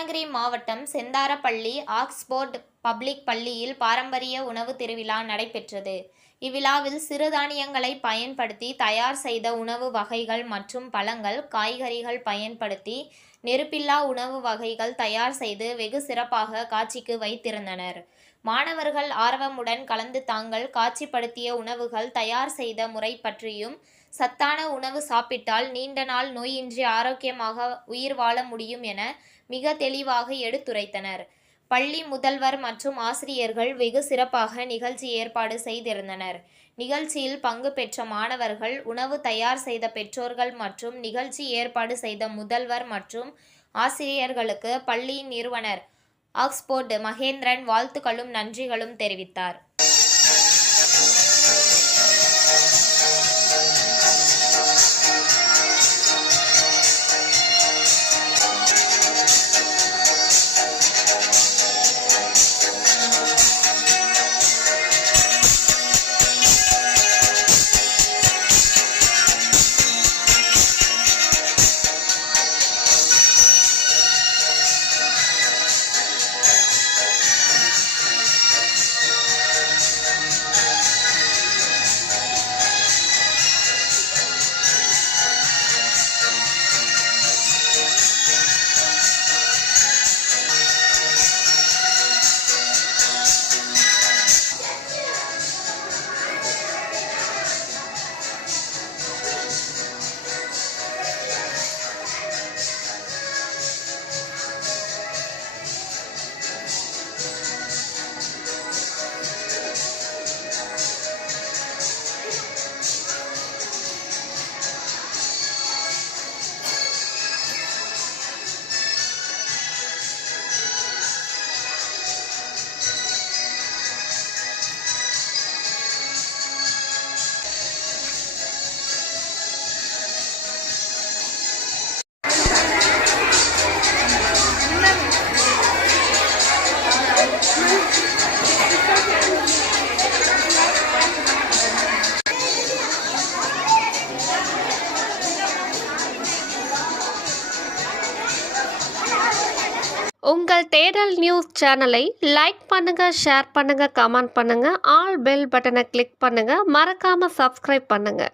கிருஷ்ணகிரி மாவட்டம் செந்தாரப்பள்ளி Oxford public பள்ளியில் பாரம்பரிய உணவு திருவிழா நடைபெற்றது. இவ்விழாவில் சிறுதானியங்களை பயன்படுத்தி தயார் செய்த உணவு வகைகள் மற்றும் பழங்கள், காய்கறிகள் பயன்படுத்தி நெருப்பில்லா உணவு வகைகள் தயார் செய்து வெகு சிறப்பாக காட்சிக்கு வைத்திருந்தனர். மாணவர்கள் ஆர்வமுடன் கலந்து தாங்கள் காட்சிப்படுத்திய உணவுகள் தயார் செய்த முறை பற்றியும், சத்தான உணவு சாப்பிட்டால் நீண்ட நாள் நோயின்றி ஆரோக்கியமாக உயிர் வாழ முடியும் என மிக தெளிவாக எடுத்துரைத்தனர். பள்ளி முதல்வர் மற்றும் ஆசிரியர்கள் வெகு சிறப்பாக நிகழ்ச்சி ஏற்பாடு செய்திருந்தனர். நிகழ்ச்சியில் பங்கு பெற்ற மாணவர்கள், உணவு தயார் செய்த பெற்றோர்கள் மற்றும் நிகழ்ச்சி ஏற்பாடு செய்த முதல்வர் மற்றும் ஆசிரியர்களுக்கு பள்ளியின் நிறுவனர் ஆக்ஸ்போர்ட் மகேந்திரன் வாழ்த்துக்களும் நன்றிகளும் தெரிவித்தார். உங்கள் தேடல் நியூஸ் சேனலை லைக் பண்ணுங்க, ஷேர் பண்ணுங்க, கமெண்ட் பண்ணுங்க, ஆல் பெல் பட்டனை கிளிக் பண்ணுங்க, மறக்காம சப்ஸ்கிரைப் பண்ணுங்க.